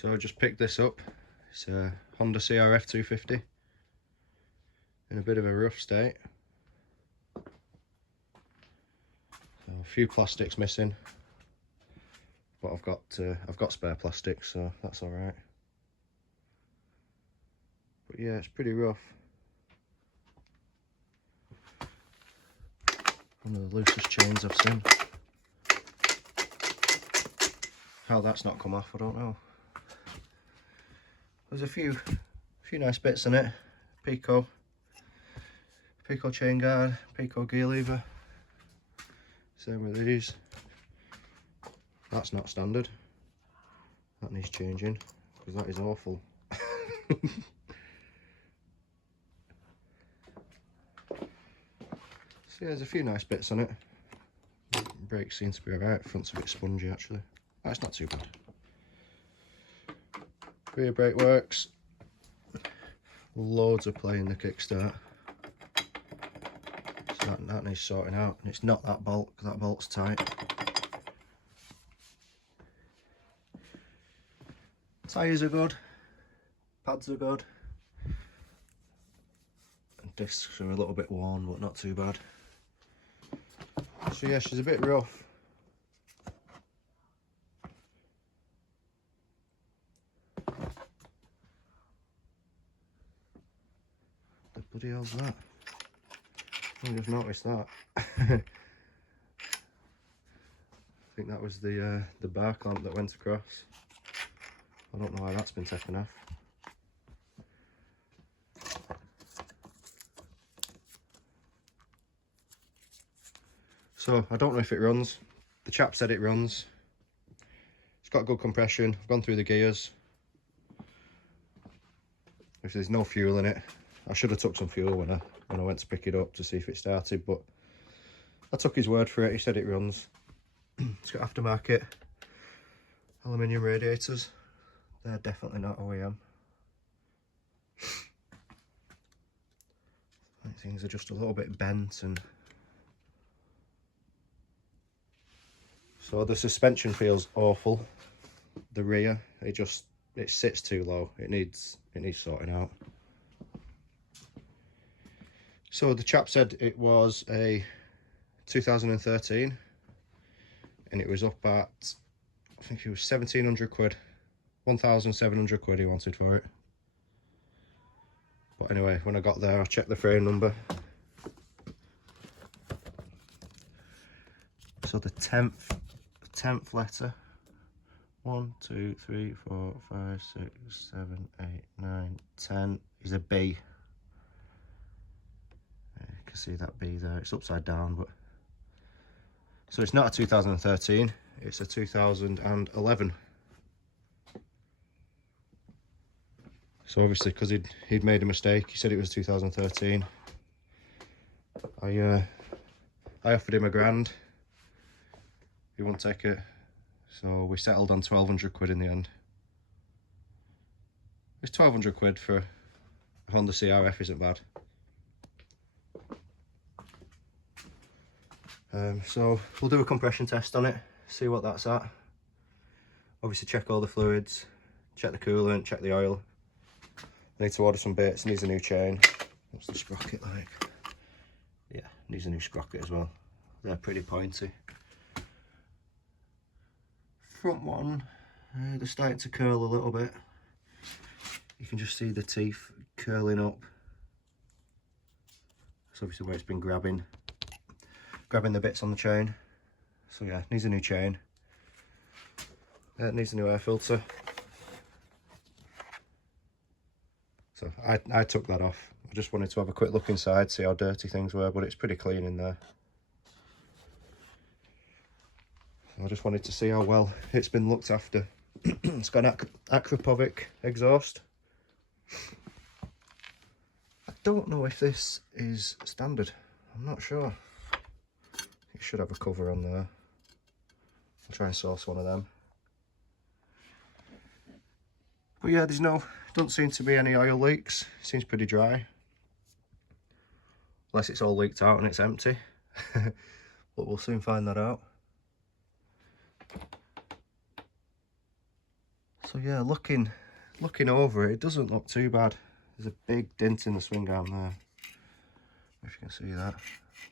So I just picked this up. It's a Honda CRF250 in a bit of a rough state. So a few plastics missing, but I've got spare plastic, so that's all right. But yeah, it's pretty rough. One of the loosest chains I've seen. How that's not come off, I don't know. There's a few nice bits in it. Pico chain guard, Pico gear lever. Same with these. That's not standard. That needs changing because that is awful. So yeah, there's a few nice bits on it. Brakes seem to be alright. Front's a bit spongy actually. That's not too bad. Rear brake works. Loads of play in the kickstart. So that needs sorting out. And it's not that bolt, because that bolt's tight. Tyres are good. Pads are good. And discs are a little bit worn, but not too bad. So yeah, she's a bit rough. The bloody hell's that? I just noticed that. I think that was the bar clamp that went across. I don't know why that's been taken off. So I don't know if it runs. The chap said it runs. It's got good compression. I've gone through the gears. If there's no fuel in it, I should have took some fuel when I went to pick it up to see if it started, but I took his word for it. He said it runs. It's got aftermarket aluminium radiators. They're definitely not OEM. I think things are just a little bit bent, and so the suspension feels awful. The rear, it sits too low. It needs sorting out. So the chap said it was a 2013 and it was up at, I think it was 1,700 quid, 1,700 quid he wanted for it. But anyway, when I got there, I checked the frame number. So the 10th letter, 1, 2, 3, 4, 5, 6, 7, 8, 9, 10 is a B. You can see that B there. It's upside down, but so it's not a 2013, it's a 2011. So obviously, because he'd made a mistake, he said it was 2013. I offered him £1,000. He wouldn't take it, so we settled on 1,200 quid in the end. It's 1,200 quid for a Honda CRF isn't bad. So we'll do a compression test on it, see what that's at. Obviously check all the fluids, check the coolant, check the oil. I need to order some bits, needs a new chain. What's the sprocket like? Yeah, needs a new sprocket as well. They're pretty pointy. Front one, they're starting to curl a little bit. You can just see the teeth curling up. That's obviously where it's been grabbing the bits on the chain. So yeah, needs a new chain. It needs a new air filter. So I took that off. I just wanted to have a quick look inside, see how dirty things were, but it's pretty clean in there. I just wanted to see how well it's been looked after. It's got an Akrapovic exhaust. I don't know if this is standard. I'm not sure. It should have a cover on there. I'll try and source one of them. But yeah, don't seem to be any oil leaks. It seems pretty dry. Unless it's all leaked out and it's empty. But we'll soon find that out. So yeah, looking over it, it doesn't look too bad. There's a big dent in the swing arm there, if you can see that.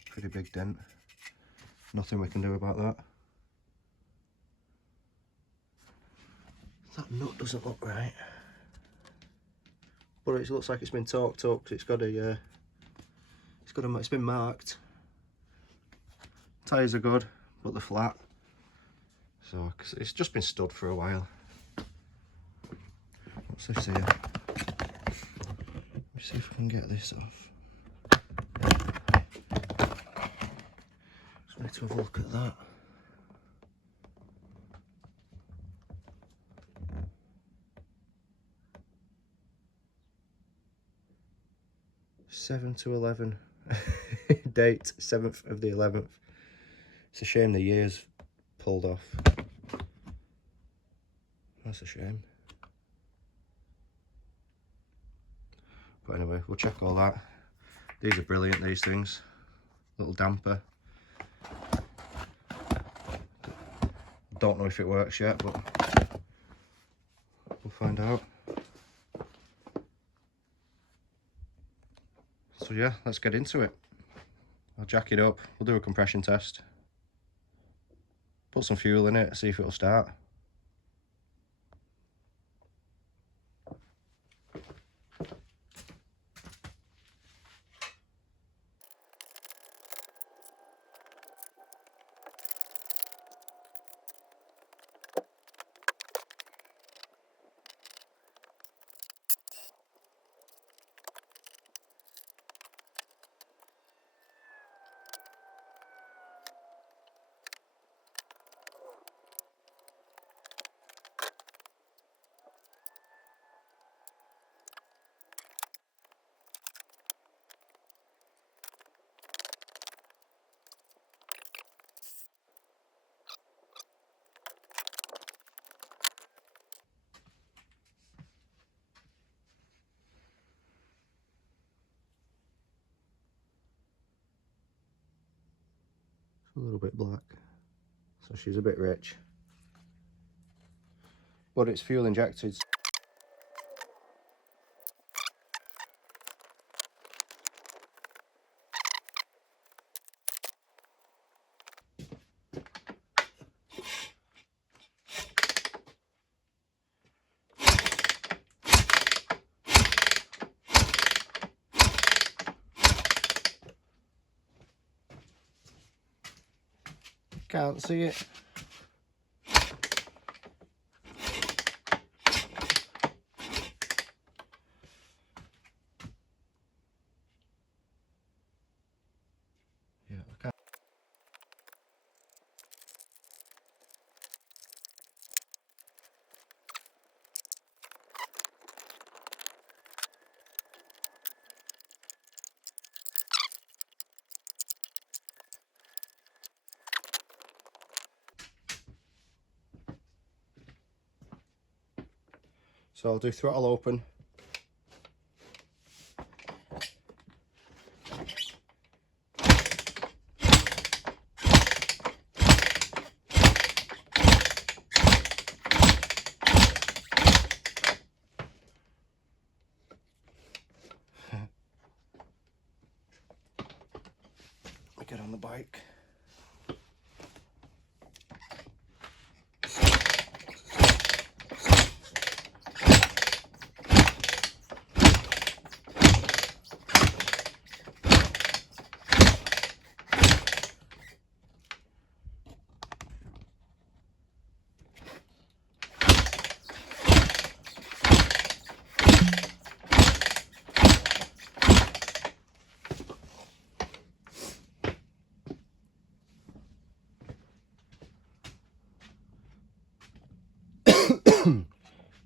Pretty big dent. Nothing we can do about that. That nut doesn't look right, but it looks like it's been torqued up because it's been marked. Tyres are good, but they're flat. So it's just been stood for a while. What's this here? Let's see if I can get this off. Just need to have a look at that. (7 to 11). Date 7th of the 11th. It's a shame the year's pulled off. That's a shame. But anyway, we'll check all that. These are brilliant, these things. Little damper. Don't know if it works yet, but we'll find out. So yeah, let's get into it. I'll jack it up, we'll do a compression test. Put some fuel in it, see if it'll start. A little bit black, so she's a bit rich, but it's fuel injected. Can't see it. Yeah, I can't. So I'll do throttle open. Get on the bike.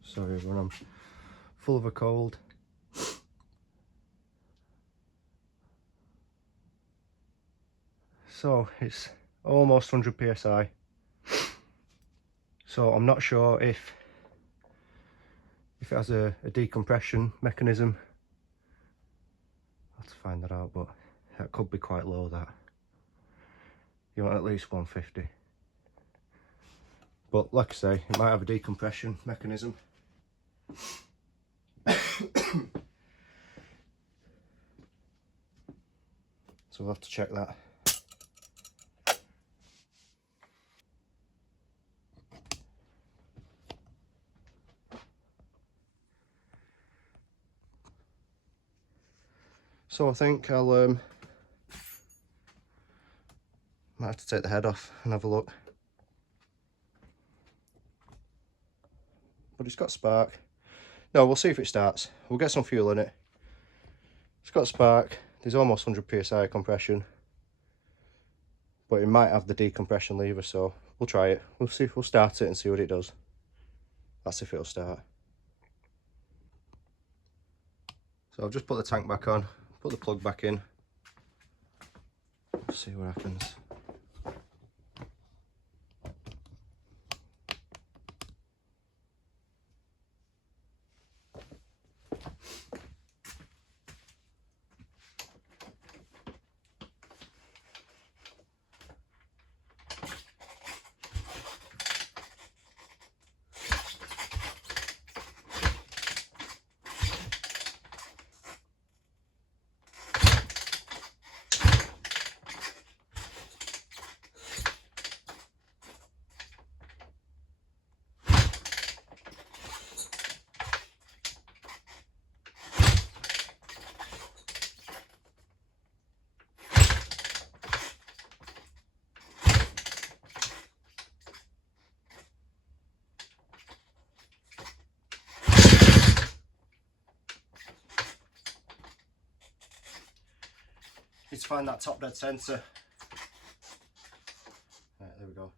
Sorry everyone, I'm full of a cold. So it's almost 100 psi. So I'm not sure if it has a decompression mechanism. I'll have to find that out, but that could be quite low, that. You want at least 150. But like I say, it might have a decompression mechanism. So we'll have to check that. So I think I'll might have to take the head off and have a look. But it's got spark. No, we'll see if it starts. We'll get some fuel in it. It's got spark. There's almost 100 psi compression. But it might have the decompression lever, so we'll try it. We'll see if we'll start it and see what it does. That's if it'll start. So I've just put the tank back on, put the plug back in. See what happens. Need to find that top dead centre. Right, there we go.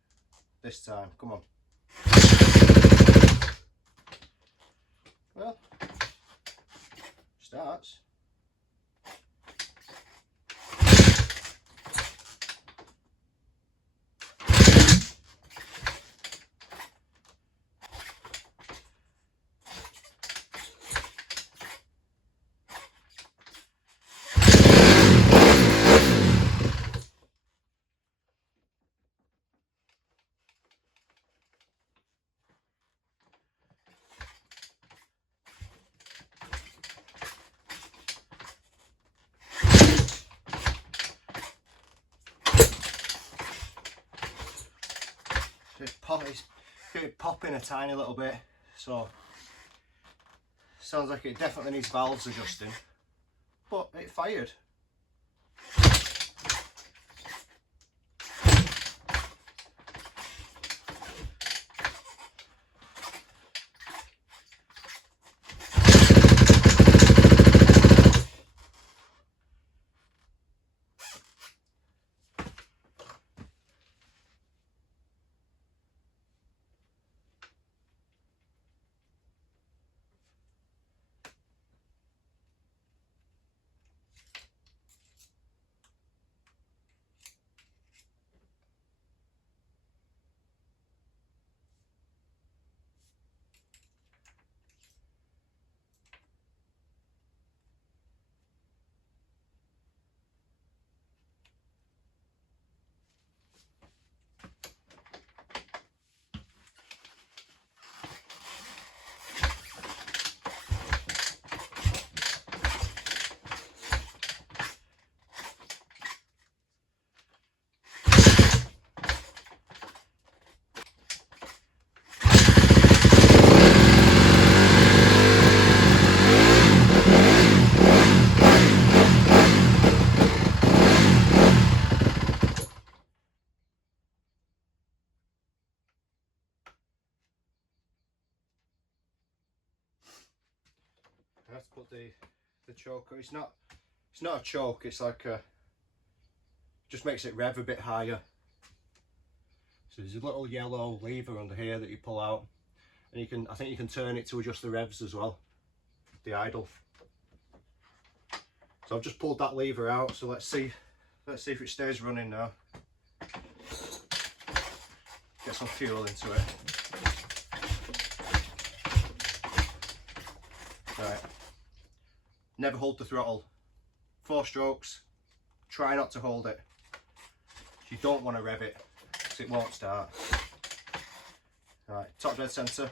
This time, come on. Well, starts. It's popping a tiny little bit, so sounds like it definitely needs valves adjusting, but it fired. I have to put the choker. It's not a choke. It's like just makes it rev a bit higher. So there's a little yellow lever under here that you pull out, and I think you can turn it to adjust the revs as well, the idle. So I've just pulled that lever out. So let's see if it stays running now. Get some fuel into it. Right. Never hold the throttle. 4 strokes. Try not to hold it. You don't want to rev it because it won't start. Right, top dead centre.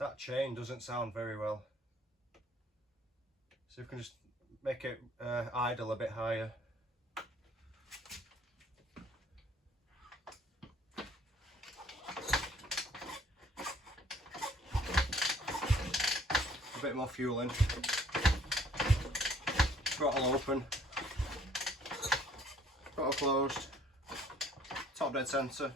That chain doesn't sound very well, so we can just make it idle a bit higher. A bit more fuel in. Throttle open. Throttle closed. Top dead centre.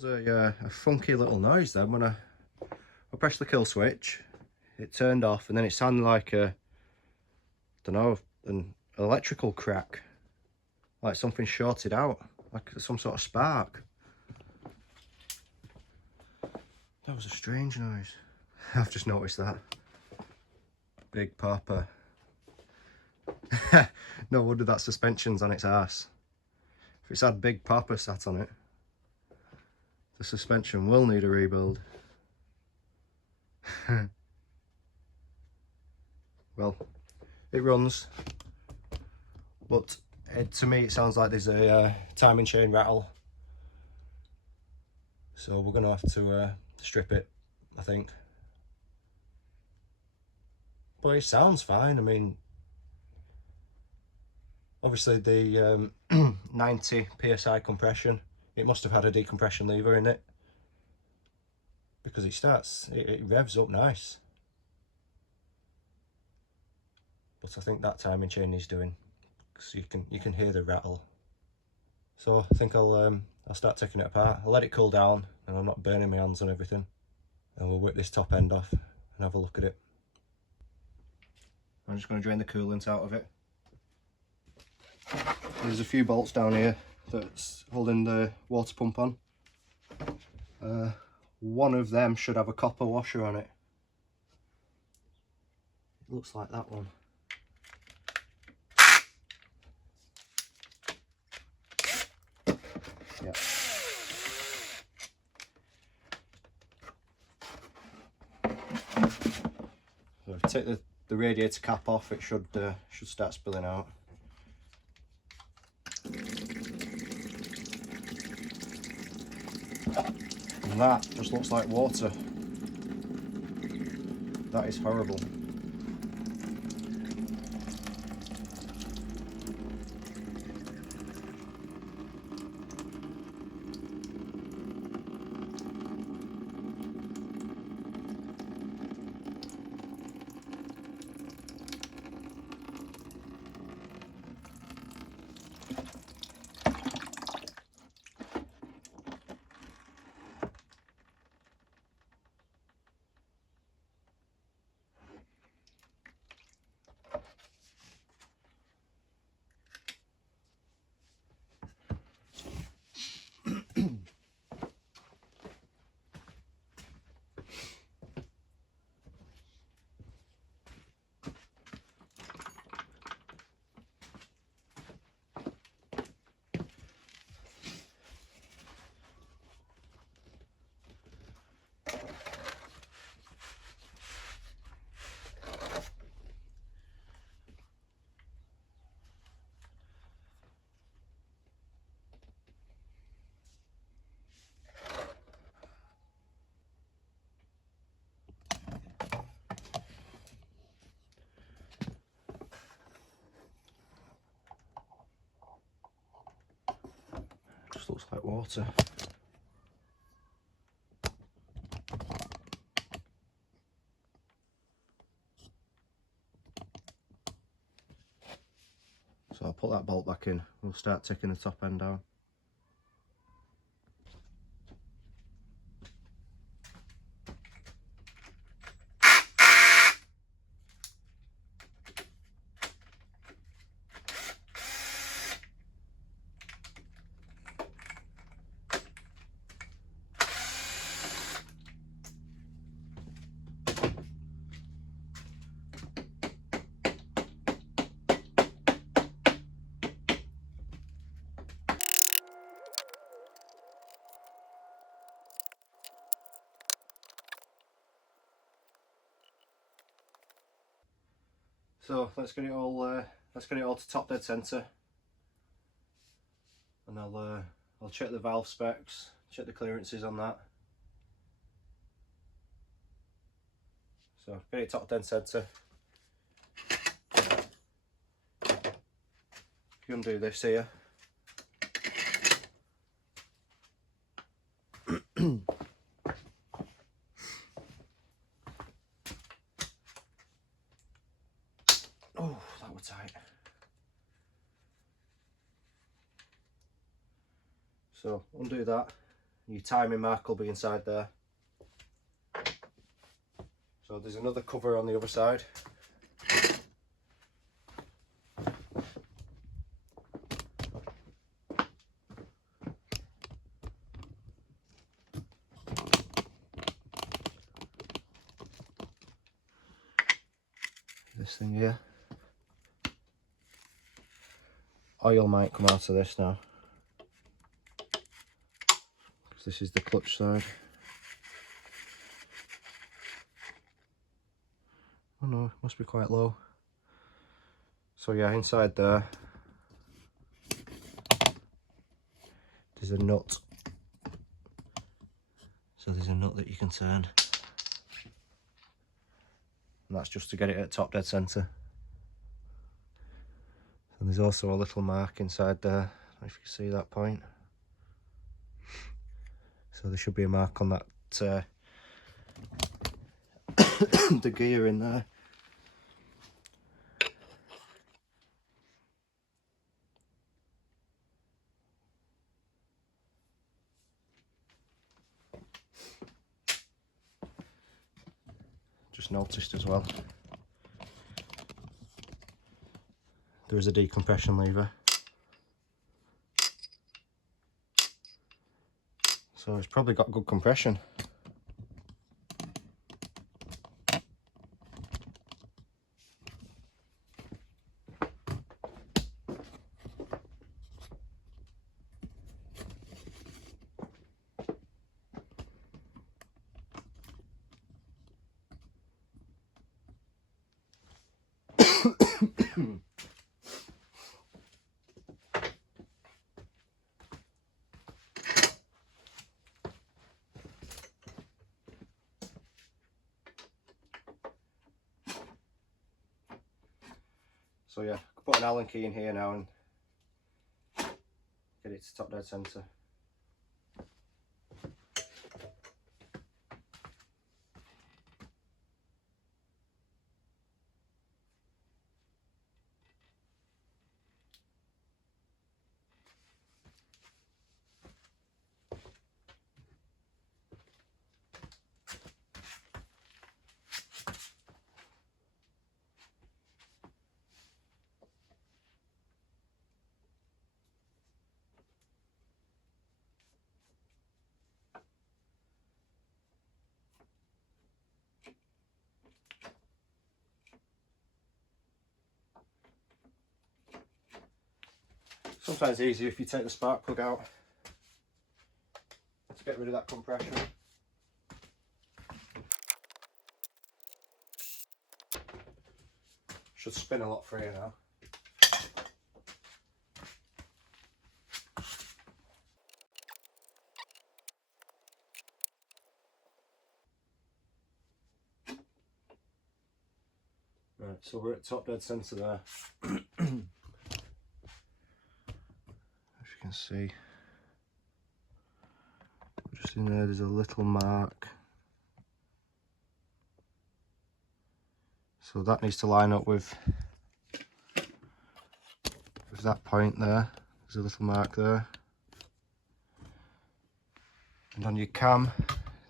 There was a funky little noise then when I pressed the kill switch. It turned off and then it sounded like a, don't know, an electrical crack, like something shorted out, like some sort of spark. That was a strange noise. I've just noticed that. Big Papa. No wonder that suspension's on its arse. If it's had Big Papa sat on it, the suspension will need a rebuild. Well, it runs, but to me it sounds like there's a timing chain rattle. So we're going to have to strip it, I think. But it sounds fine. I mean, obviously the 90 psi compression, it must have had a decompression lever in it, because it revs up nice. But I think that timing chain is doing, so you can hear the rattle. So I think I'll start taking it apart. I'll let it cool down and I'm not burning my hands on everything, and we'll whip this top end off and have a look at it. I'm just going to drain the coolant out of it. There's a few bolts down here that's holding the water pump on. One of them should have a copper washer on it. It looks like that one. Yeah. So if I take the radiator cap off, it should start spilling out. And that just looks like water. That is horrible. Just looks like water. So I'll put that bolt back in. We'll start taking the top end down. So let's get it all to top dead centre, and I'll check the valve specs, check the clearances on that. So get it top dead centre. If you undo this here, oh, that was tight. So undo that, Your timing mark will be inside there. So there's another cover on the other side. This thing here. Oil might come out of this now, because this is the clutch side. Oh no, it must be quite low. So yeah, inside there, there's a nut. So there's a nut that you can turn. And that's just to get it at top dead centre. And there's also a little mark inside there. I don't know if you can see that point. So there should be a mark on that the gear in there. Just noticed as well, there is a decompression lever. So it's probably got good compression. So yeah, put an Allen key in here now and get it to top dead centre. Sometimes easier if you take the spark plug out to get rid of that compression. Should spin a lot freer now. Right, so we're at top dead centre there. As you can see, just in there's a little mark. So that needs to line up with that point there. There's a little mark there. And on your cam,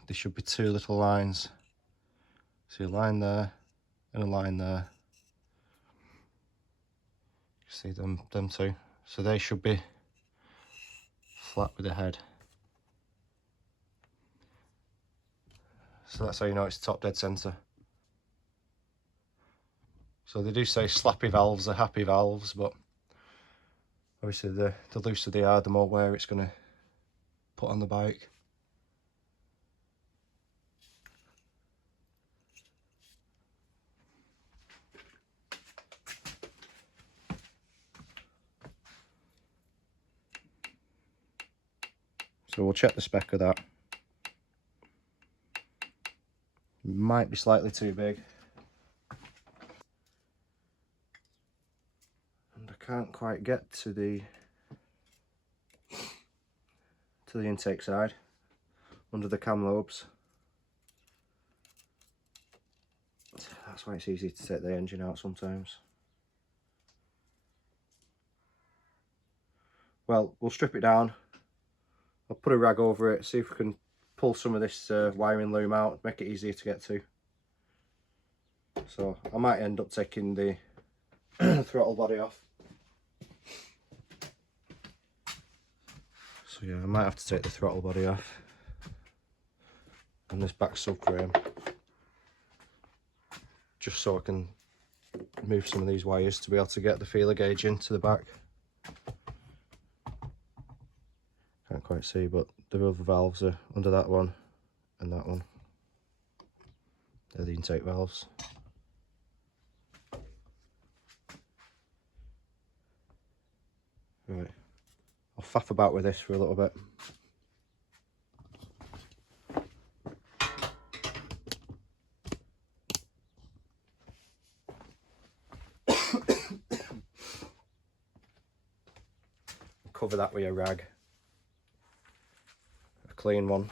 there should be two little lines. So a line there and a line there. You see them two. So they should be flat with the head. So that's how you know it's top dead centre. So they do say slappy valves are happy valves, but obviously the looser they are, the more wear it's going to put on the bike. So we'll check the spec of that. Might be slightly too big. And I can't quite get to the intake side, under the cam lobes. That's why it's easy to take the engine out sometimes. Well, we'll strip it down. I'll put a rag over it, see if we can pull some of this wiring loom out, make it easier to get to. So I might end up taking the throttle body off. So yeah, I might have to take the throttle body off and this back subframe, just so I can move some of these wires to be able to get the feeler gauge into the back. Can't quite see, but the other valves are under that one and that one. They're the intake valves. Right, I'll faff about with this for a little bit. Cover that with a rag, a clean one.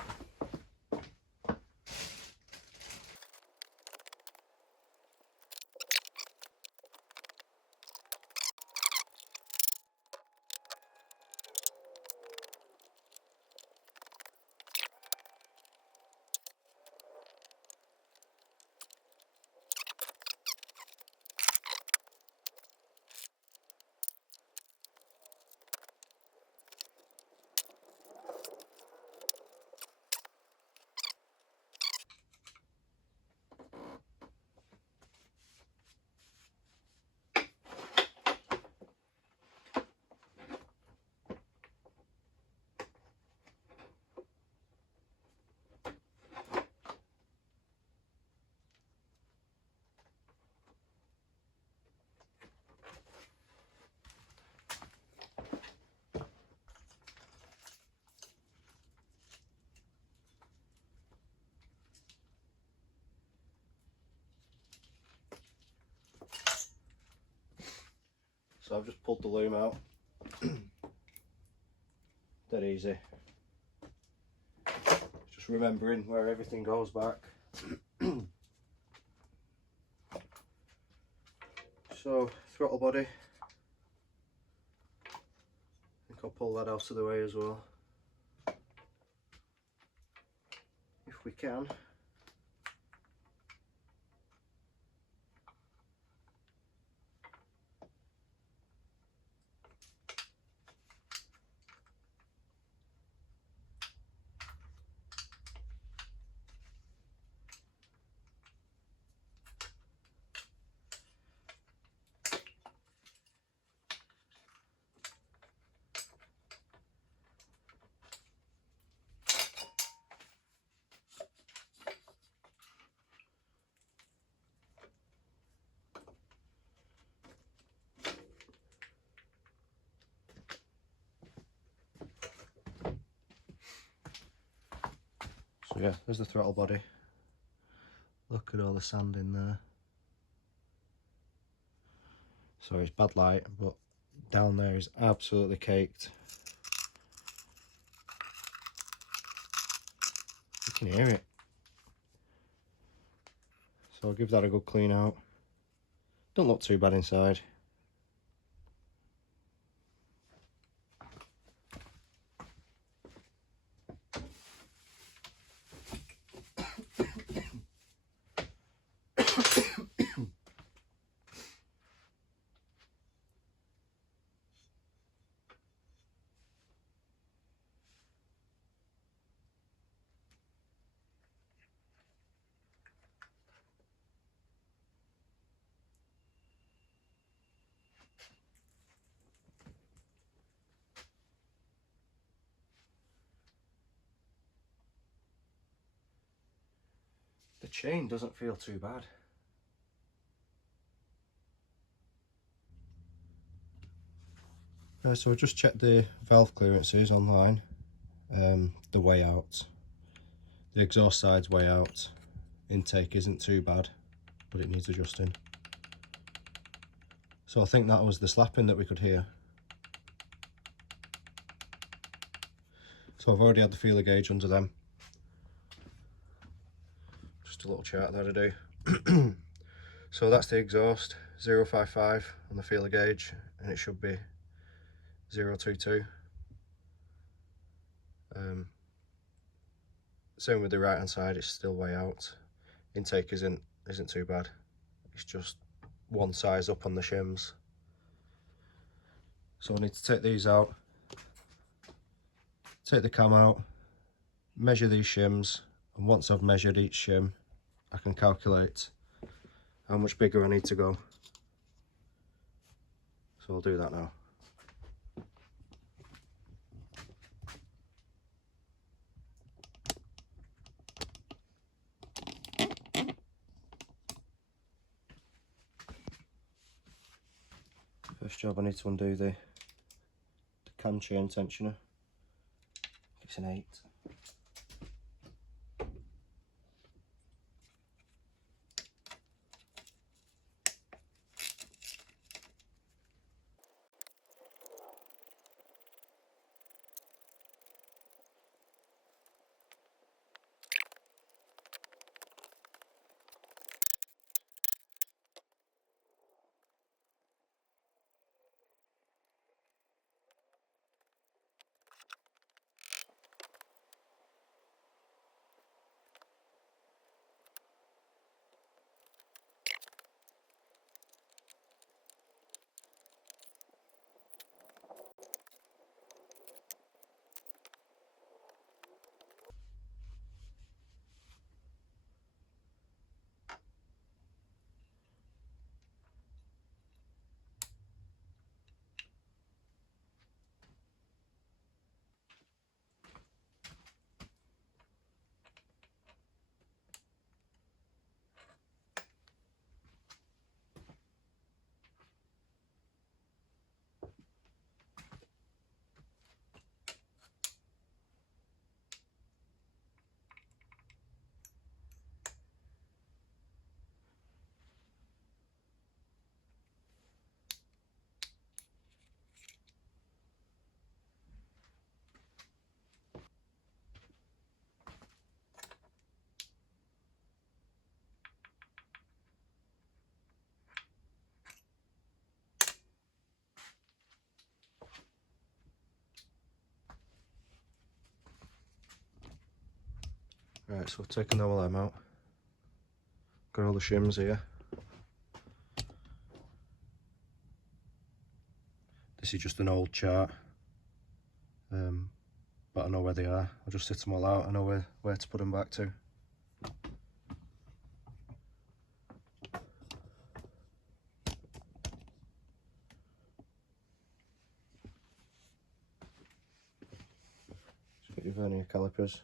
So I've just pulled the loom out. Dead easy. Just remembering where everything goes back. So, throttle body. I think I'll pull that out of the way as well, if we can. So yeah, there's the throttle body. Look at all the sand in there. Sorry, it's bad light, but down there is absolutely caked. You can hear it. So I'll give that a good clean out. Don't look too bad inside. The chain doesn't feel too bad. So I just checked the valve clearances online. The way out. The exhaust side's way out. Intake isn't too bad, but it needs adjusting. So I think that was the slapping that we could hear. So I've already had the feeler gauge under them. Just a little chart there to do. So that's the exhaust, 055 on the feeler gauge, and it should be 022. Same with the right hand side, it's still way out. Intake isn't too bad. It's just one size up on the shims. So I need to take these out, take the cam out, measure these shims, and once I've measured each shim, I can calculate how much bigger I need to go. So I'll do that now. First job, I need to undo the cam chain tensioner. It's an 8. Right, so I've taken all them out. Got all the shims here. This is just an old chart, but I know where they are. I'll just sit them all out. I know where to put them back to. Just get your vernier calipers.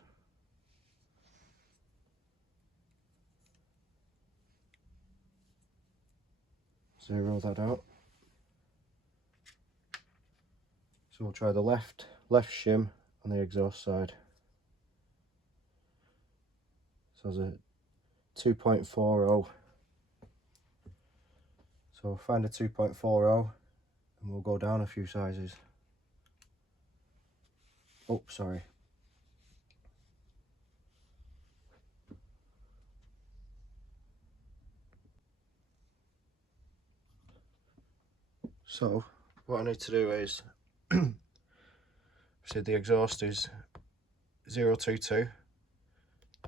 Zero that out. So we'll try the left shim on the exhaust side. So there's a 2.40. So we'll find a 2.40 and we'll go down a few sizes. Oh, sorry. So what I need to do is, see, the exhaust is 022,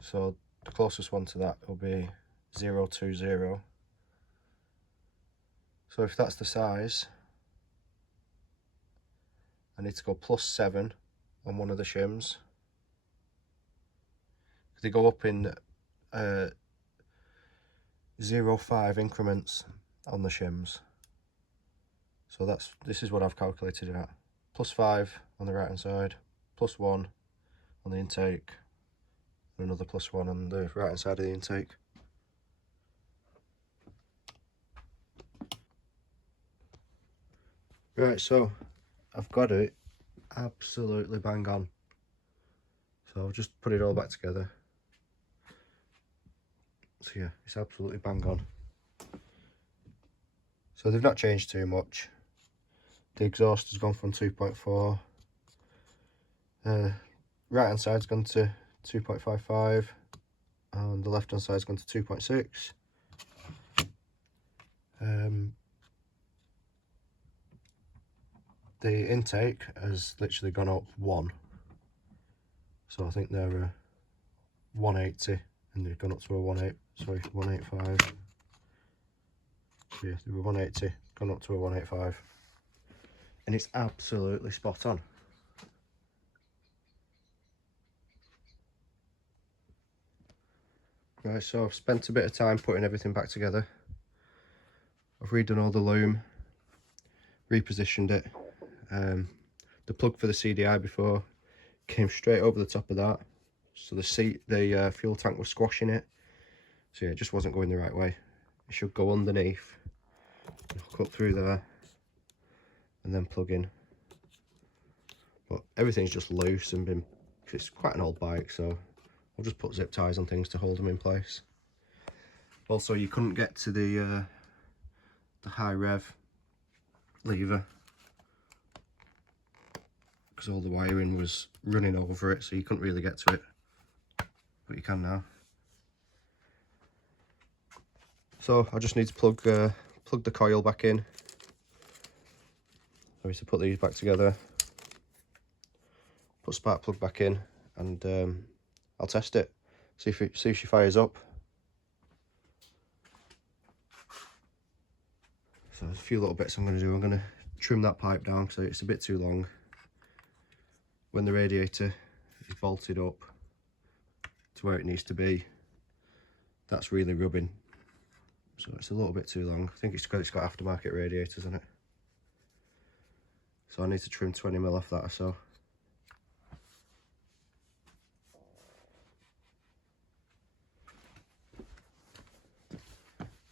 so the closest one to that will be 020. So if that's the size, I need to go +7 on one of the shims. They go up in 0.5 increments on the shims. So this is what I've calculated it at. +5 on the right hand side, +1 on the intake, and another +1 on the right hand side of the intake. Right, so I've got it absolutely bang on. So I'll just put it all back together. So yeah, it's absolutely bang on. So they've not changed too much. The exhaust has gone from 2.4. Right hand side's gone to 2.55, and the left hand side's gone to 2.6. The intake has literally gone up 1. So I think they're a 180 and they've gone up to a 185. Yeah, they were 180, gone up to a 185. And it's absolutely spot on. Right, so I've spent a bit of time putting everything back together. I've redone all the loom, repositioned it. The plug for the CDI before came straight over the top of that, so the fuel tank was squashing it. So yeah, it just wasn't going the right way. It should go underneath, cut through there, and then plug in. But everything's just loose and been, cause it's quite an old bike, so I'll just put zip ties on things to hold them in place. Also, you couldn't get to the high rev lever because all the wiring was running over it, so you couldn't really get to it, but you can now. So I just need to plug the coil back in. Obviously put these back together, put spark plug back in, and I'll test it, see if she fires up. So there's a few little bits I'm going to do. I'm going to trim that pipe down because it's a bit too long. When the radiator is vaulted up to where it needs to be, that's really rubbing. So it's a little bit too long. I think it's because it's got aftermarket radiators on it. So I need to trim 20mm off that or so.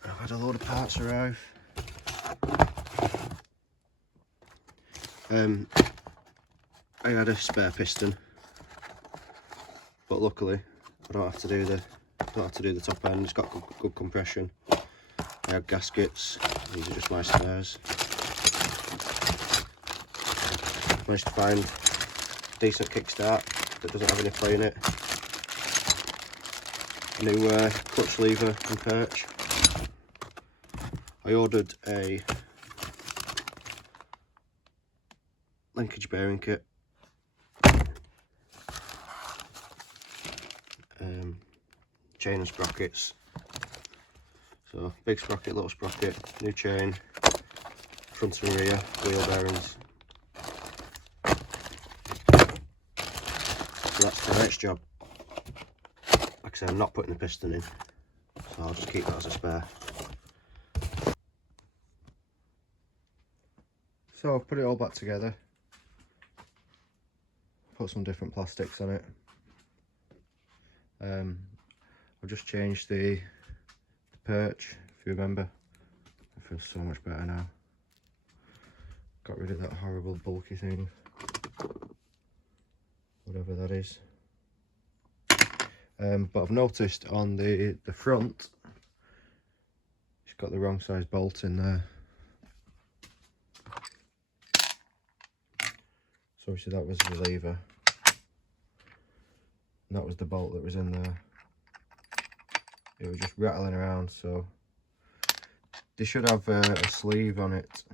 And I've had a load of parts arrive. I had a spare piston, but luckily I don't have to do the top end. It's got good compression. I had gaskets. These are just my spares. Managed to find a decent kickstart that doesn't have any play in it. A new clutch lever and perch. I ordered a linkage bearing kit. Chain and sprockets. So big sprocket, little sprocket, new chain, front and rear, wheel bearings. So that's the next job. Like I said, I'm not putting the piston in, so I'll just keep that as a spare. So I've put it all back together, put some different plastics on it. I've just changed the perch, if you remember. It feels so much better now. Got rid of that horrible bulky thing, whatever that is. But I've noticed on the front, it's got the wrong size bolt in there. So obviously that was the lever, and that was the bolt that was in there. It was just rattling around, so they should have a sleeve on it.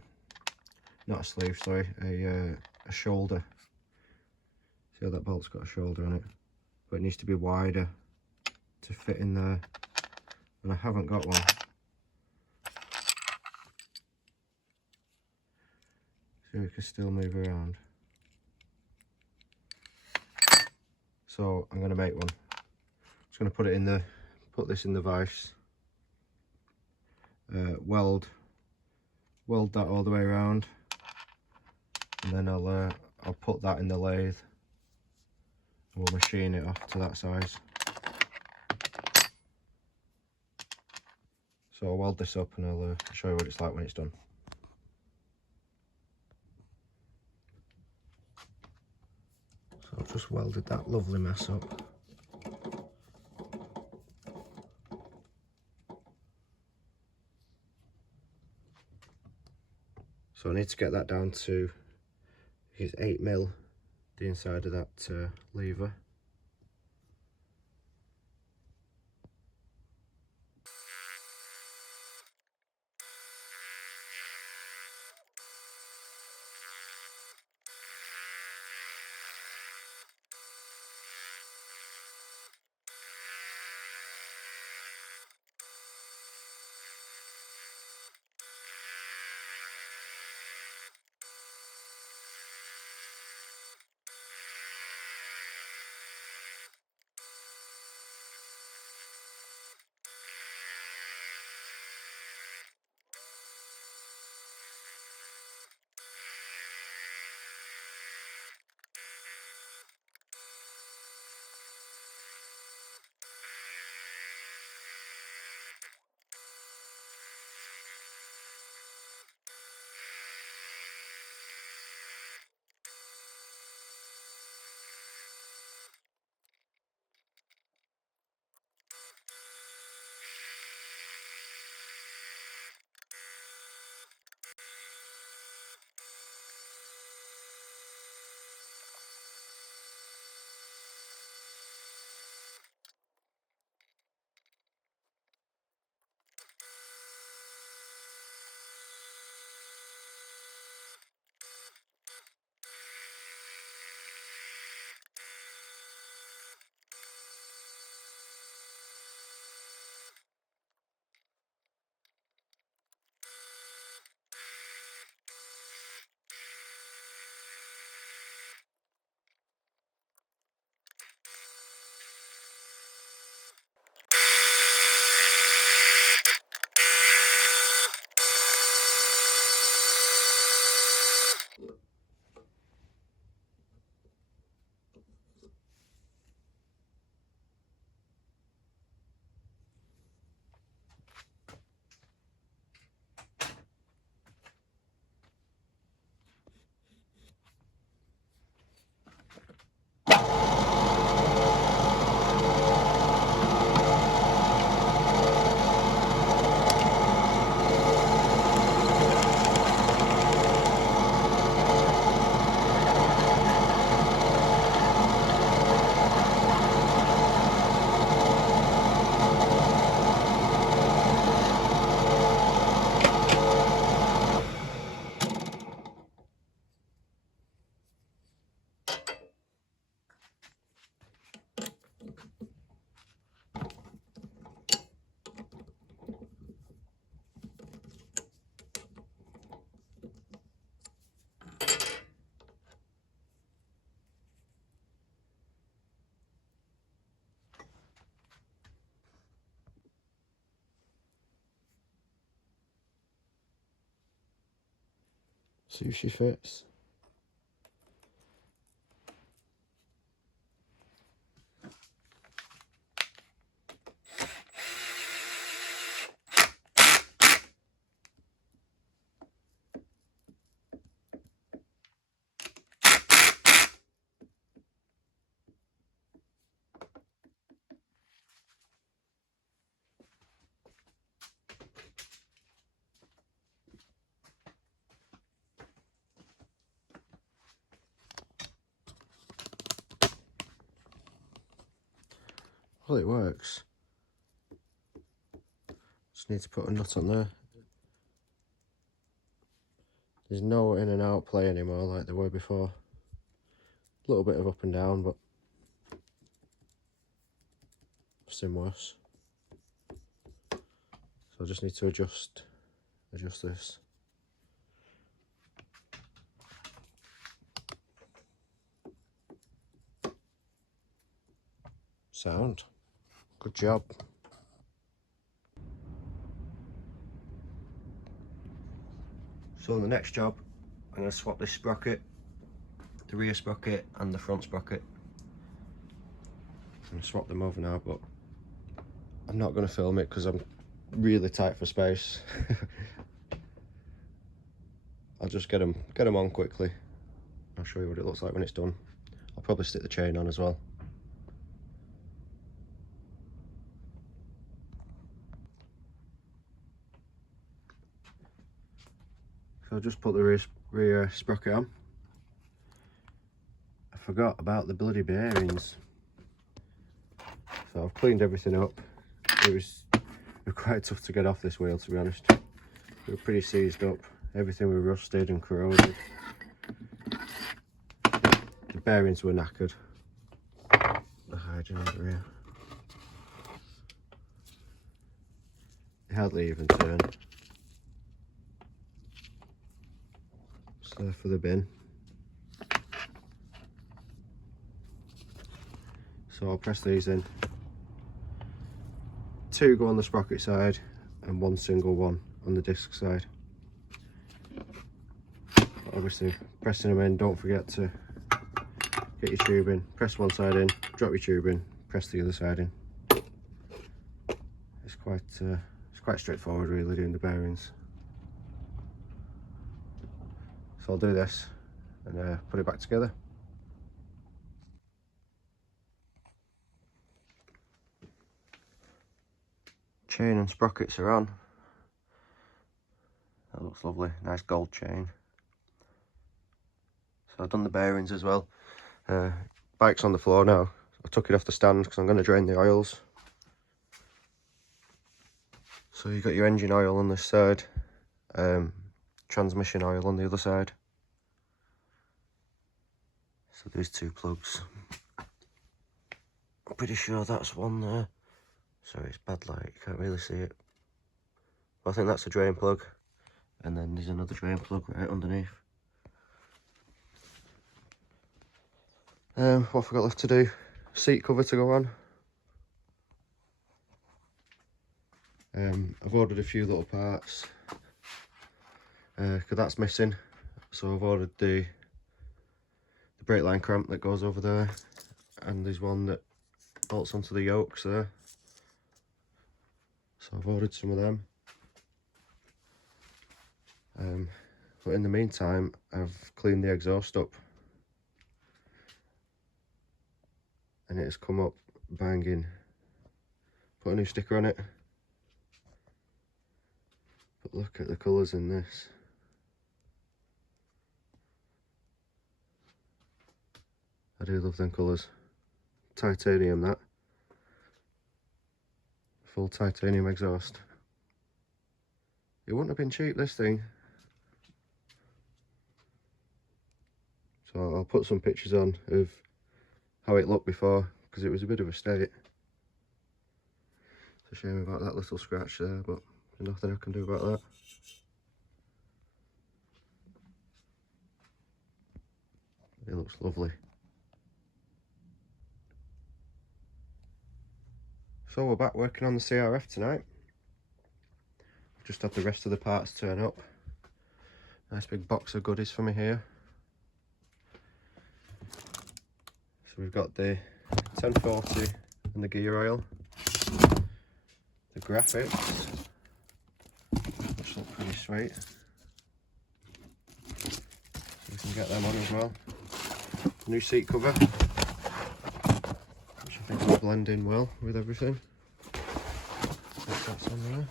Not a sleeve, sorry, a shoulder. See how that bolt's got a shoulder on it? But it needs to be wider to fit in there, and I haven't got one. So it can still move around. So I'm going to make one. Just going to put this in the vise. Weld that all the way around, and then I'll put that in the lathe. We'll machine it off to that size. So I'll weld this up and I'll show you what it's like when it's done. So I've just welded that lovely mess up. So I need to get that down to, it's 8mm, the inside of that lever. See if she fits. Well, it works. Just need to put a nut on there. There's no in and out play anymore like there were before. A little bit of up and down, but I've seen worse. So I just need to adjust this. Sound. Good job. So the next job, I'm going to swap this sprocket, the rear sprocket and the front sprocket. I'm going to swap them over now, but I'm not going to film it because I'm really tight for space. I'll just get them on quickly. I'll show you what it looks like when it's done. I'll probably stick the chain on as well. So I'll just put the rear sprocket on. I forgot about the bloody bearings. So I've cleaned everything up. It was quite tough to get off this wheel, to be honest. They were pretty seized up. Everything was rusted and corroded. The bearings were knackered. The hydrant over here. They hardly even turn. So for the bin. So I'll press these in. 2 go on the sprocket side and 1 single one on the disc side. Obviously, pressing them in, don't forget to get your tube in. Press one side in, drop your tube in, press the other side in. It's quite straightforward really, doing the bearings. So I'll do this and put it back together. Chain and sprockets are on. That looks lovely, nice gold chain. So I've done the bearings as well. Bike's on the floor now. I took it off the stand because I'm going to drain the oils. So you've got your engine oil on this side, transmission oil on the other side. So there's 2 plugs. I'm pretty sure that's one there. Sorry, it's bad light, you can't really see it. But I think that's a drain plug. And then there's another drain plug right underneath. What have I got left to do? Seat cover to go on. I've ordered a few little parts. Because that's missing. So I've ordered the brake line clamp that goes over there. And there's one that bolts onto the yokes there. So I've ordered some of them. But in the meantime, I've cleaned the exhaust up. And it has come up banging. Put a new sticker on it. But look at the colours in this. I do love them colours. Titanium, that. Full titanium exhaust. It wouldn't have been cheap, this thing. So I'll put some pictures on of how it looked before, because it was a bit of a state. It's a shame about that little scratch there, but there's nothing I can do about that. It looks lovely. So we're back working on the CRF tonight. I've just had the rest of the parts turn up. Nice big box of goodies for me here. So we've got the 1040 and the gear oil, the graphics, which look pretty sweet. So we can get them on as well. New seat cover, which I think will blend in well with everything. That's on there.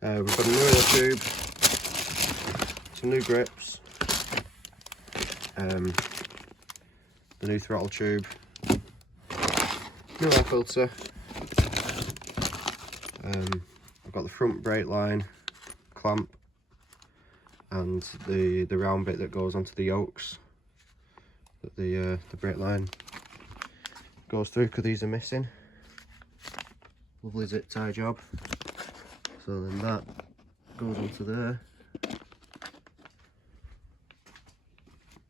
We've got a new oil tube, some new grips, the new throttle tube, new air filter. I've got the front brake line clamp and the round bit that goes onto the yokes that the brake line goes through, because these are missing. Lovely zip tie job. So then that goes onto there.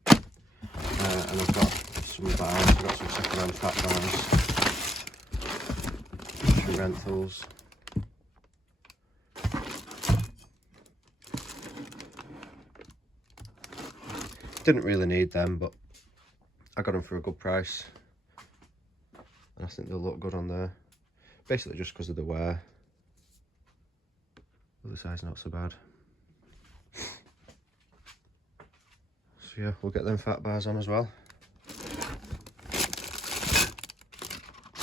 And I've got some bars, I've got some second-hand fat bars for rentals. Didn't really need them, but I got them for a good price. And I think they'll look good on there. Basically just because of the wear. Other side's not so bad. So yeah, we'll get them fat bars on as well.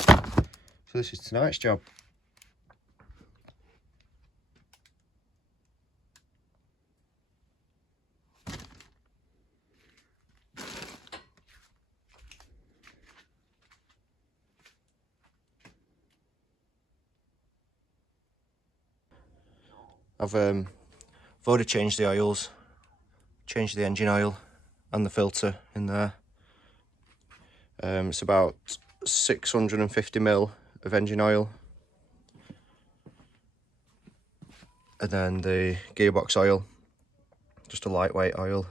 So this is tonight's job. I've already changed the oils, changed the engine oil and the filter in there. It's about 650ml of engine oil, and then the gearbox oil, just a lightweight oil,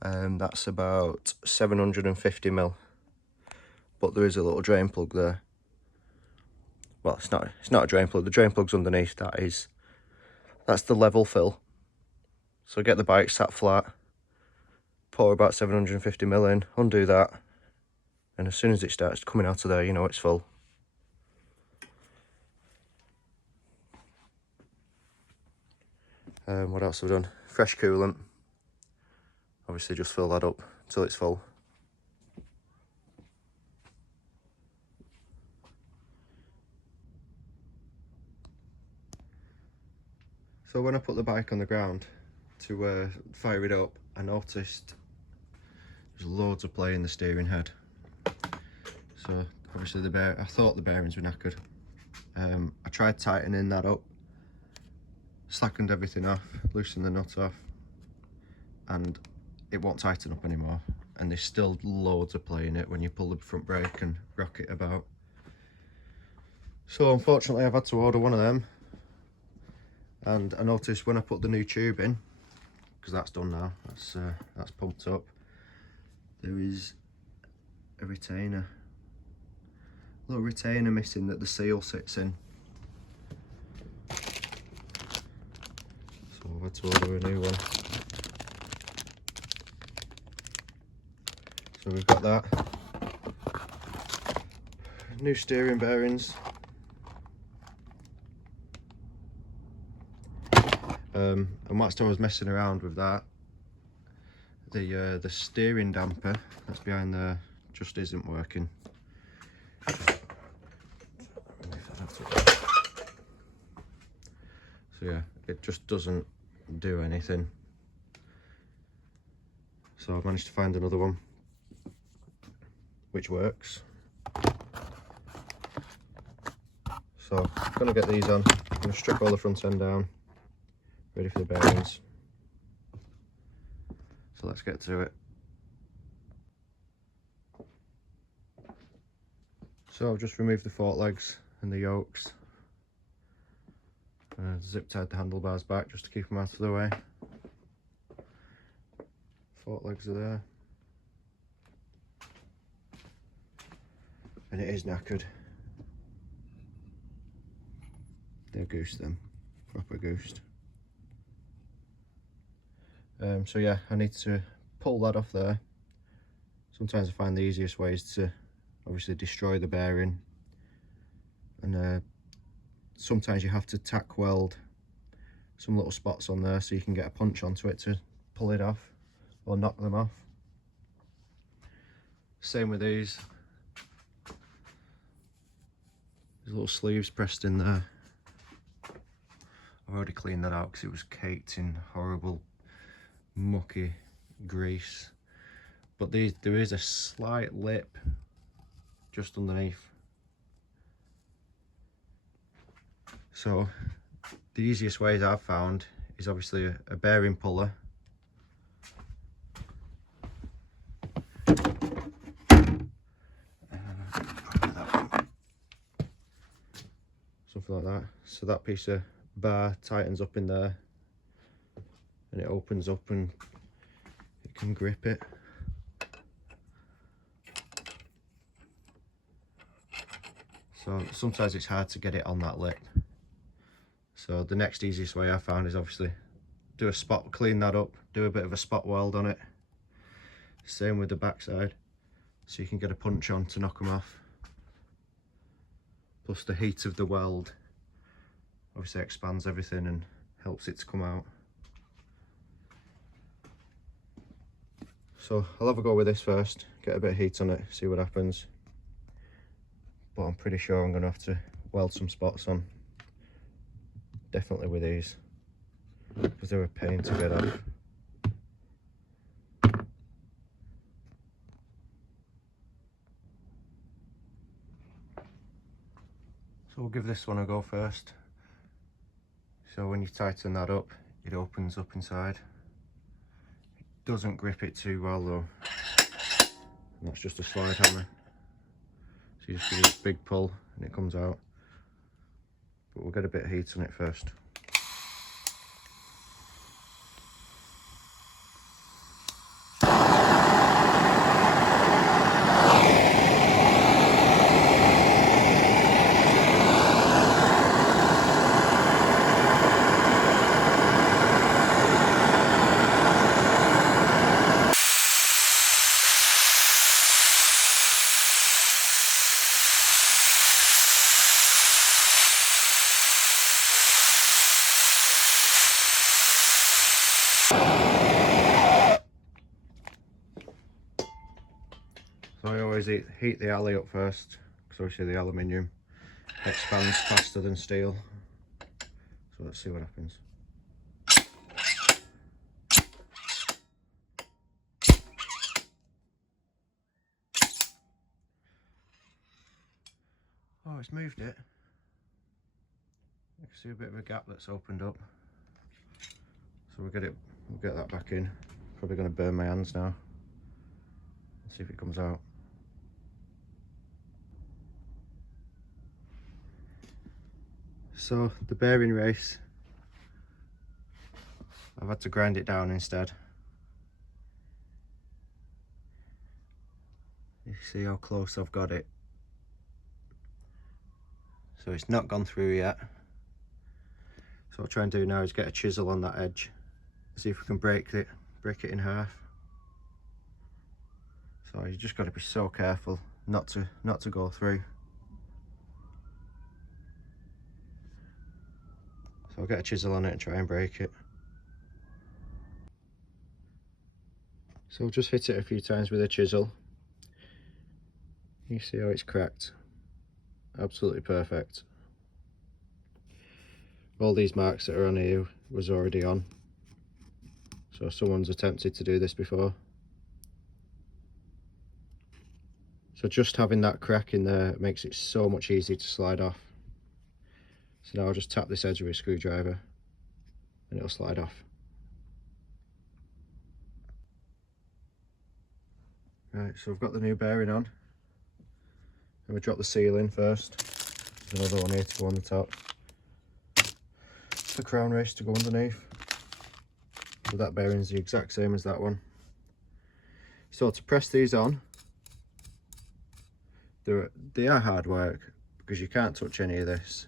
that's about 750ml, but there is a little drain plug there. Well, it's not a drain plug, the drain plug's underneath. That's the level fill. So get the bike sat flat, pour about 750ml in, undo that, and as soon as it starts coming out of there, you know it's full. What else have I done? Fresh coolant. Obviously just fill that up until it's full. So when I put the bike on the ground to fire it up, I noticed there's loads of play in the steering head. So obviously I thought the bearings were knackered. I tried tightening that up, slackened everything off, loosened the nut off, and it won't tighten up anymore. And there's still loads of play in it when you pull the front brake and rock it about. So unfortunately I've had to order one of them. And I noticed when I put the new tube in, because that's done now, that's pumped up, there is a retainer, little retainer missing that the seal sits in. So I've had to order a new one. So we've got that. New steering bearings. And whilst I was messing around with that, the steering damper that's behind there just isn't working. So yeah, it just doesn't do anything. So I've managed to find another one which works. So I'm gonna get these on. I'm gonna strip all the front end down, ready for the bearings. So let's get to it. So I've just removed the fork legs and the yokes. Zip tied the handlebars back just to keep them out of the way. Fork legs are there. And it is knackered. They're goosed then, proper goosed. So yeah, I need to pull that off there. Sometimes I find the easiest way is to obviously destroy the bearing, and sometimes you have to tack weld some little spots on there so you can get a punch onto it to pull it off or knock them off. Same with these. There's little sleeves pressed in there. I've already cleaned that out because it was caked in horrible mucky grease. But there is a slight lip just underneath. So the easiest ways I've found is obviously a bearing puller. Something like that. So that piece of bar tightens up in there and it opens up and it can grip it. So sometimes it's hard to get it on that lip. So the next easiest way I found is obviously do a spot, clean that up, do a bit of a spot weld on it. Same with the backside, so you can get a punch on to knock them off. Plus the heat of the weld obviously expands everything and helps it to come out. So I'll have a go with this first, get a bit of heat on it, see what happens. But I'm pretty sure I'm going to have to weld some spots on. Definitely with these, because they're a pain to get off. So we'll give this one a go first. So when you tighten that up, it opens up inside. It doesn't grip it too well though. And that's just a slide hammer. So you just give it a big pull and it comes out. But we'll get a bit of heat on it first. So I always heat the alley up first, because obviously the aluminium expands faster than steel. So let's see what happens. Oh, it's moved it. You can see a bit of a gap that's opened up. So we'll get that back in. Probably going to burn my hands now. Let's see if it comes out. So the bearing race, I've had to grind it down instead. You see how close I've got it. So it's not gone through yet. So what I'll try and do now is get a chisel on that edge, see if we can break it in half. So you just got to be so careful not to go through. So I'll get a chisel on it and try and break it. So I'll just hit it a few times with a chisel. You see how it's cracked. Absolutely perfect. All these marks that are on here was already on. So someone's attempted to do this before. So just having that crack in there makes it so much easier to slide off. So now I'll just tap this edge with a screwdriver and it'll slide off. Right, so I've got the new bearing on. I'm going to drop the seal in first. There's another one here to go on the top. The crown race to go underneath. So that bearing's the exact same as that one. So to press these on, they are hard work because you can't touch any of this.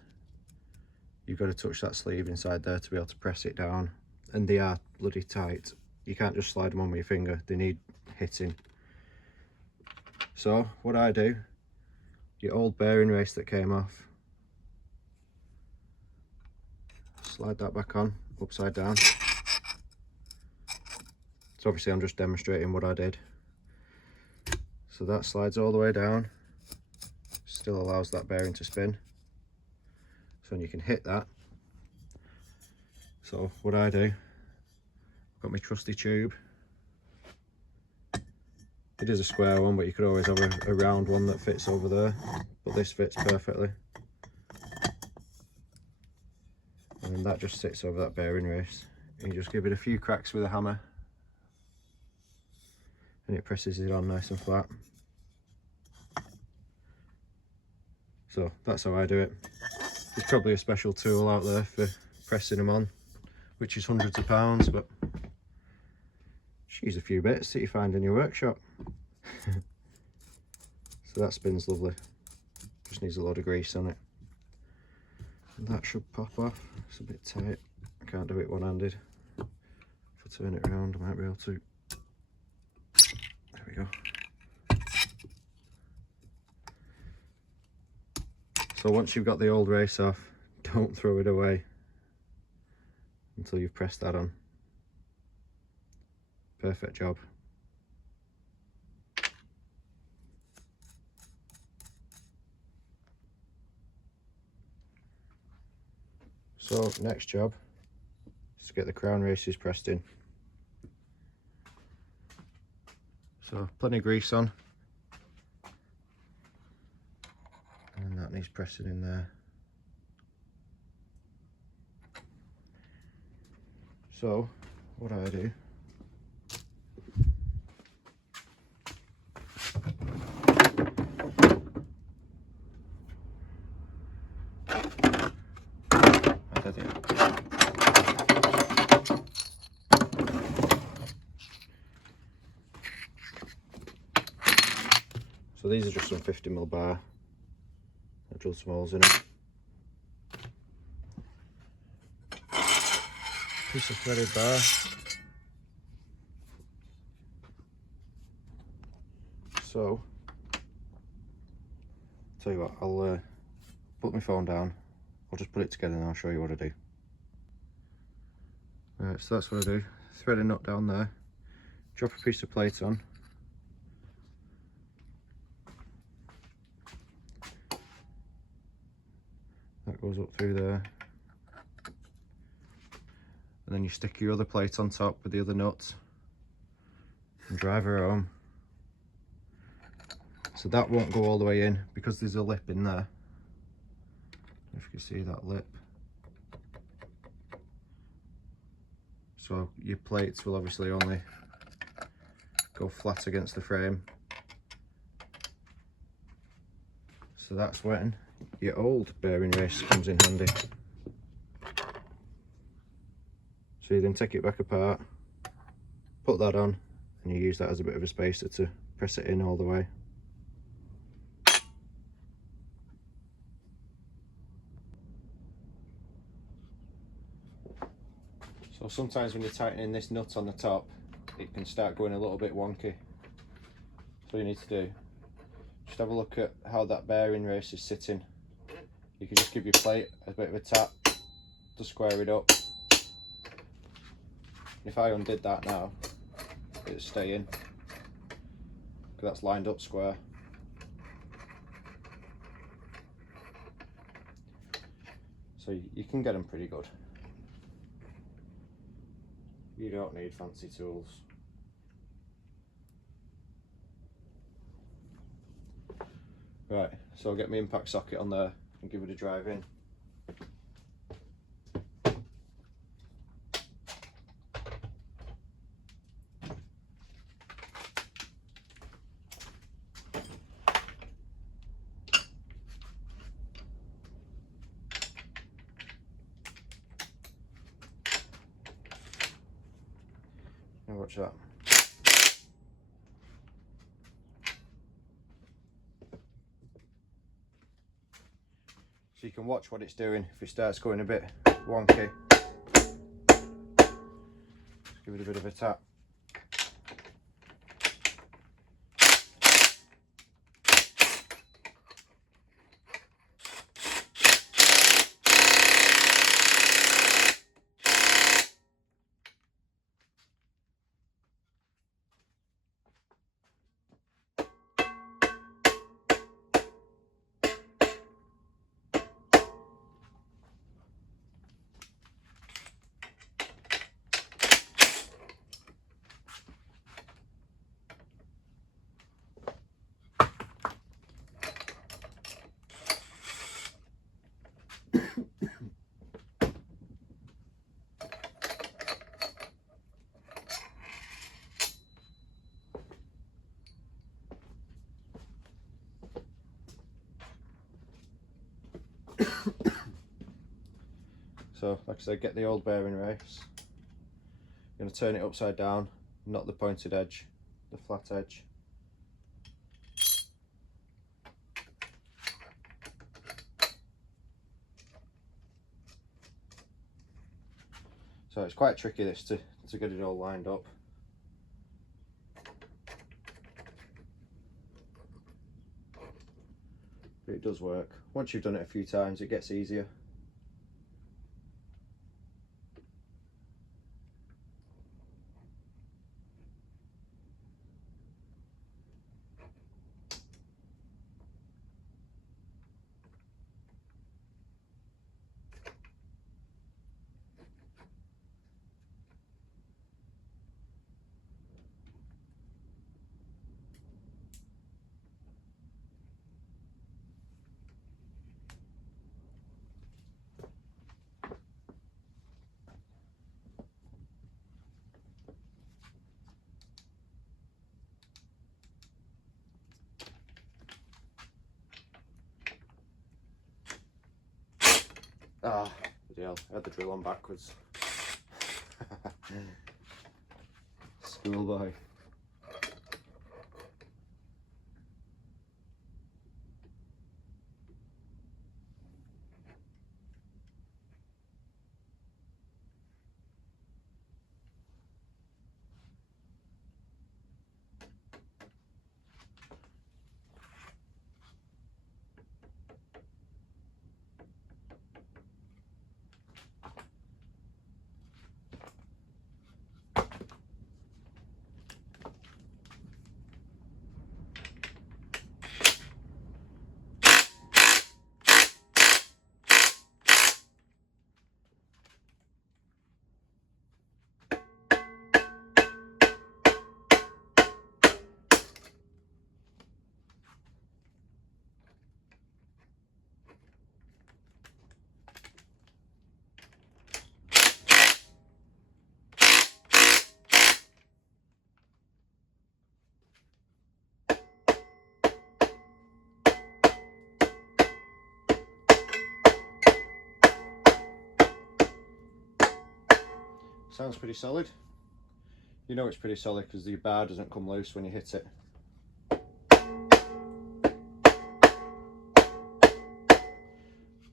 you've got to touch that sleeve inside there to be able to press it down, and they are bloody tight. You can't just slide them on with your finger, they need hitting. So what I do, your old bearing race that came off, slide that back on upside down. So obviously I'm just demonstrating what I did. So that slides all the way down, still allows that bearing to spin. So when you can hit that. So what I do, got my trusty tube. It is a square one, but you could always have a round one that fits over there, but this fits perfectly. And then that just sits over that bearing race. And you just give it a few cracks with a hammer, and it presses it on nice and flat. So that's how I do it. There's probably a special tool out there for pressing them on, which is hundreds of pounds, but just use a few bits that you find in your workshop. So that spins lovely, just needs a lot of grease on it. And that should pop off. It's a bit tight, I can't do it one-handed. If I turn it around I might be able to. There we go. So once you've got the old race off, don't throw it away until you've pressed that on. Perfect job. So next job is to get the crown races pressed in. So plenty of grease on, and that needs pressing in there. So what I do, so these are just some 50mm bar. I drilled some holes in them. Piece of threaded bar. So, tell you what, I'll put my phone down. I'll just put it together and I'll show you what I do. Right, so that's what I do. Thread a nut down there. Drop a piece of plate on. That goes up through there. And then you stick your other plate on top with the other nuts and drive her home. So that won't go all the way in because there's a lip in there. If you can see that lip. So your plates will obviously only go flat against the frame. So that's when your old bearing race comes in handy. So you then take it back apart, put that on, and you use that as a bit of a spacer to press it in all the way. So sometimes when you're tightening this nut on the top, it can start going a little bit wonky. So what you need to do, just have a look at how that bearing race is sitting. You can just give your plate a bit of a tap to square it up. If I undid that now, it'd stay in, because that's lined up square. So you can get them pretty good. You don't need fancy tools. Right, so I'll get my impact socket on there and give it a drive in. Now watch that. So so you can watch what it's doing. If it starts going a bit wonky, just give it a bit of a tap. So, like I said, get the old bearing race. You're going to turn it upside down, not the pointed edge, the flat edge. So it's quite tricky this to get it all lined up. But it does work. Once you've done it a few times, it gets easier. Ah, bloody hell, I had the drill on backwards. Schoolboy. Sounds pretty solid. You know it's pretty solid because the bar doesn't come loose when you hit it.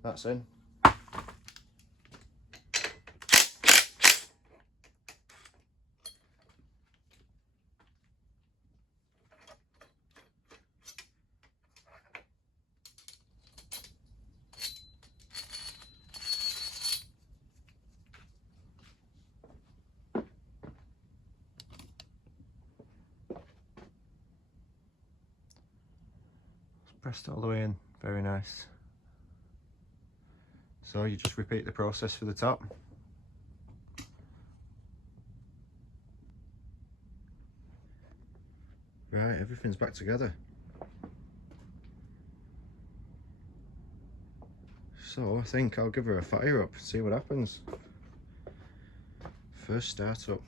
That's in. Pressed all the way in, very nice. So you just repeat the process for the top. Right, everything's back together. So I think I'll give her a fire up, see what happens. First start up.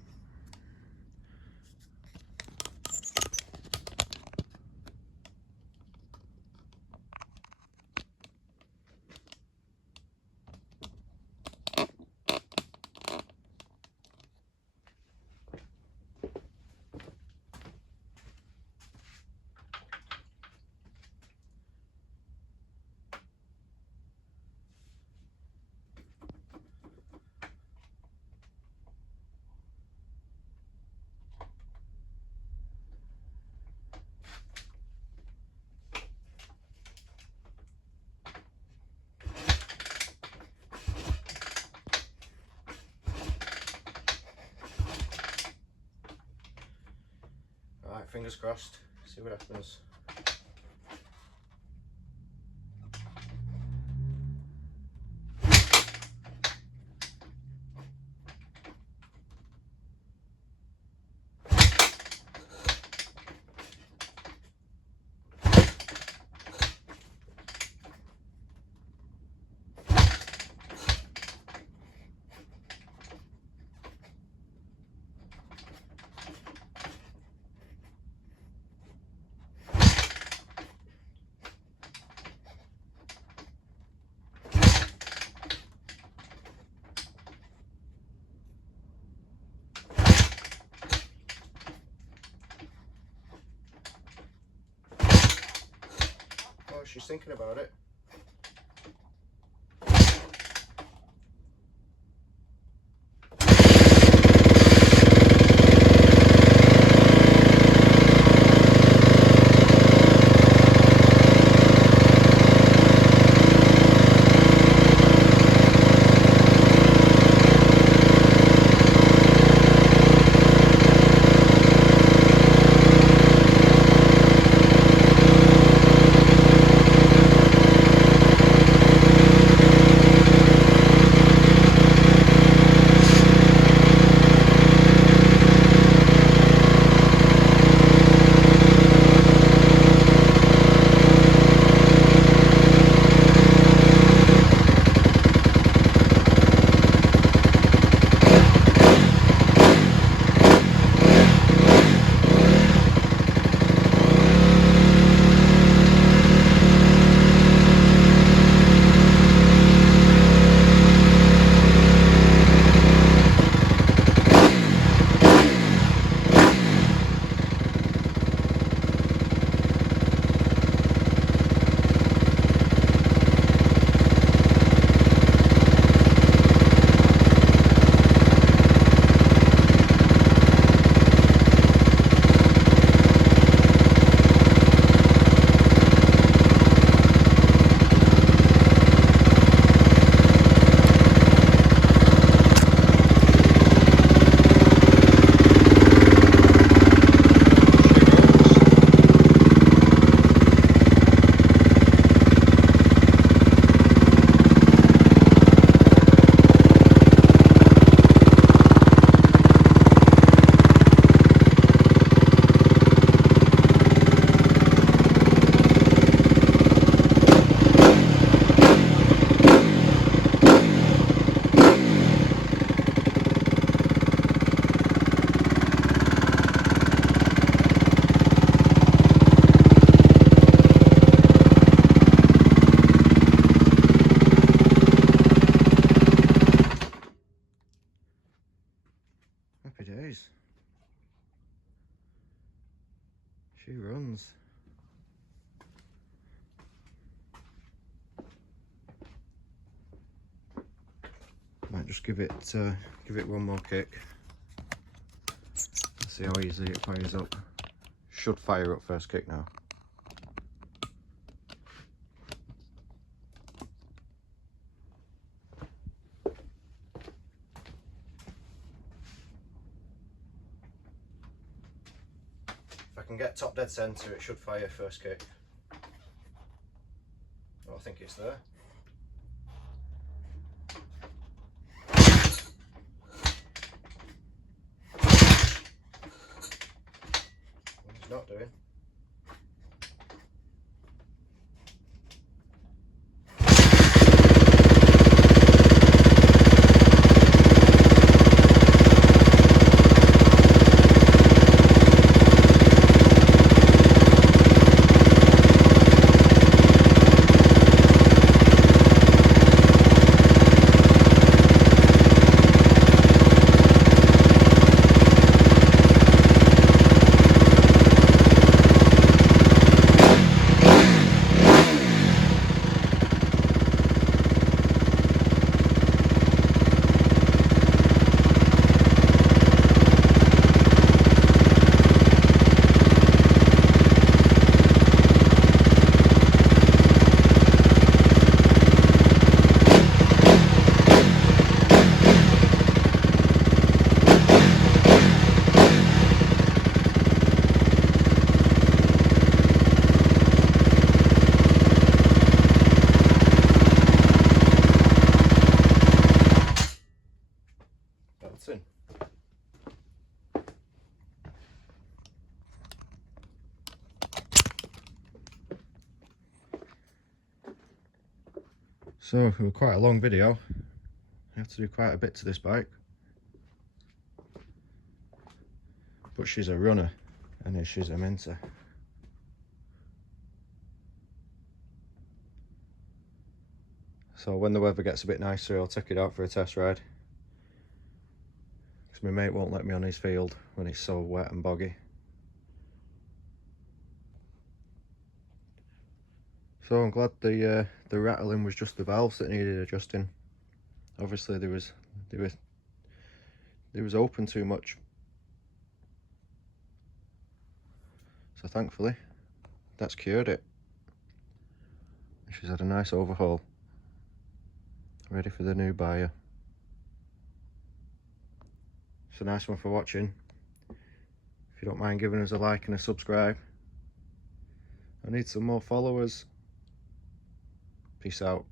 fingers crossed, see what happens. Oh, she's thinking about it. Happy days. She runs. Might just give it one more kick. Let's see how easily it fires up. Should fire up first kick now. If I can get top dead centre, it should fire first kick. Oh, I think it's there. It's not doing. So it was quite a long video. I have to do quite a bit to this bike, but she's a runner and she's a minter. So when the weather gets a bit nicer, I'll take it out for a test ride, because my mate won't let me on his field when it's so wet and boggy. So I'm glad the rattling was just the valves that needed adjusting. Obviously they was open too much. So thankfully that's cured it. She's had a nice overhaul, ready for the new buyer. It's a nice one for watching. If you don't mind giving us a like and a subscribe. I need some more followers. Peace out.